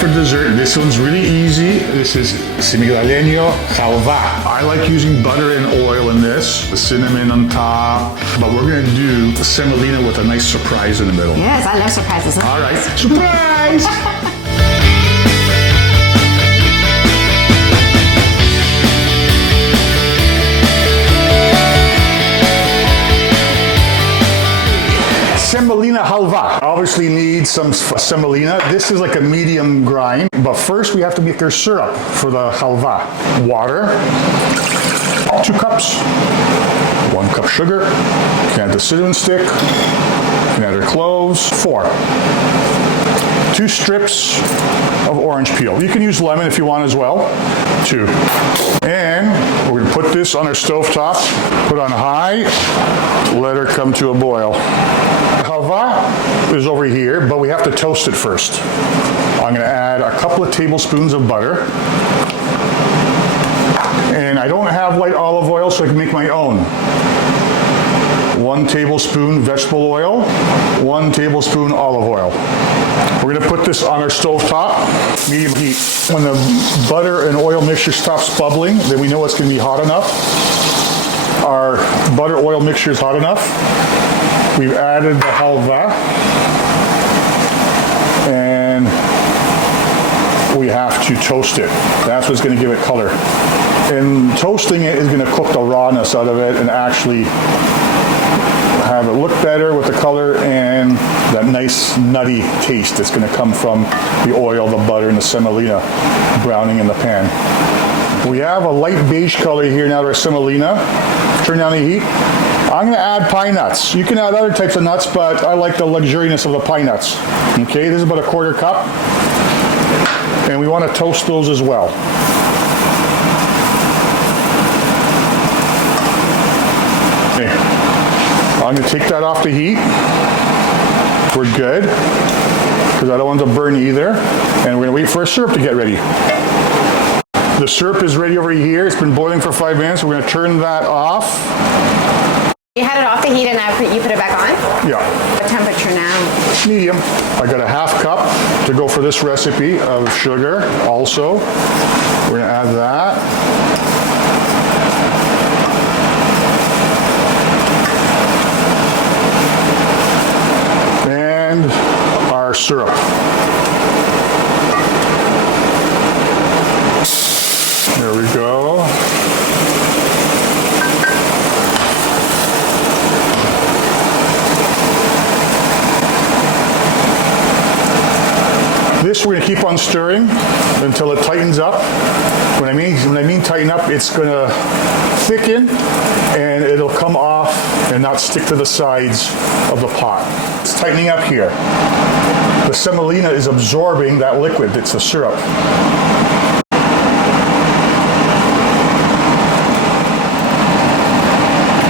for dessert. This one's really easy. This is Semolina Halva. I like using butter and oil in this, the cinnamon on top, but we're gonna do the semolina with a nice surprise in the middle. Yes, I love surprises. All right, surprise! Semolina Halva. Obviously need some semolina. This is like a medium grind, but first we have to make our syrup for the halva. Water, 2 cups, 1 cup sugar, can add the cinnamon stick, can add our cloves, 4. 2 strips of orange peel. You can use lemon if you want as well. 2. And we're gonna put this on our stovetop, put on high, let her come to a boil. Halva is over here, but we have to toast it first. I'm gonna add a couple of tablespoons of butter. And I don't have light olive oil, so I can make my own. 1 tablespoon vegetable oil, 1 tablespoon olive oil. We're gonna put this on our stovetop, medium heat. When the butter and oil mixture stops bubbling, then we know it's gonna be hot enough. Our butter oil mixture is hot enough. We've added the halva, and we have to toast it. That's what's gonna give it color. And toasting it is gonna cook the rawness out of it and actually have it look better with the color and that nice nutty taste that's going to come from the oil, the butter, and the semolina browning in the pan. We have a light beige color here now to our semolina. Turn down the heat. I'm going to add pine nuts. You can add other types of nuts, but I like the luxuriousness of the pine nuts. Okay, this is about a 1/4 cup. And we want to toast those as well. I'm going to take that off the heat. We're good, because I don't want it to burn either. And we're going to wait for our syrup to get ready. The syrup is ready over here. It's been boiling for 5 minutes. We're going to turn that off. You had it off the heat and now you put it back on? Yeah. What temperature now? Medium. I got a 1/2 cup to go for this recipe of sugar also. We're going to add that. And our syrup. There we go. This we're going to keep on stirring until it tightens up. When I mean tighten up, it's going to thicken and it'll come off and not stick to the sides of the pot. It's tightening up here. The semolina is absorbing that liquid. It's the syrup.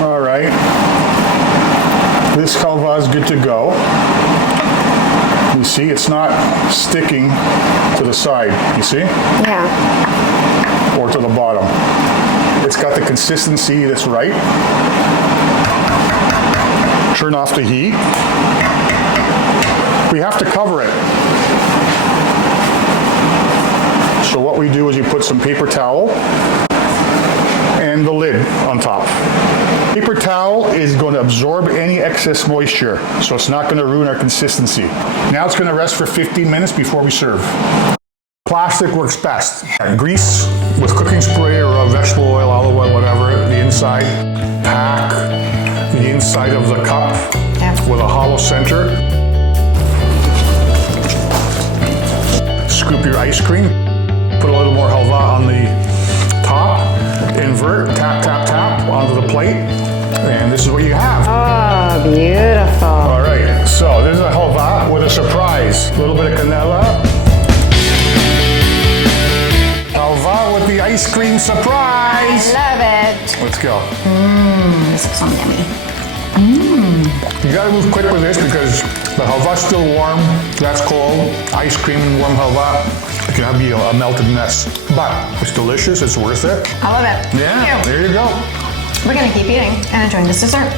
All right. This halva is good to go. You see, it's not sticking to the side, you see? Yeah. Or to the bottom. It's got the consistency that's right. Turn off the heat. We have to cover it. So what we do is you put some paper towel and the lid on top. Paper towel is going to absorb any excess moisture, so it's not going to ruin our consistency. Now it's going to rest for 15 minutes before we serve. Plastic works best. Grease with cooking spray or vegetable oil, olive oil, whatever, the inside. Pack the inside of the cup with a hollow center. Scoop your ice cream. Put a little more halva on the top. Invert, tap, tap, tap onto the plate. And this is what you have. Oh, beautiful. All right, so this is a halva with a surprise. A little bit of canela. Halva with the ice cream surprise. I love it. Let's go. This looks so yummy. You gotta move quick with this because the halva's still warm. That's cold. Ice cream and warm halva. It can be a melted mess. But it's delicious. It's worth it. I love it. Yeah, there you go. We're gonna keep eating and enjoying this dessert.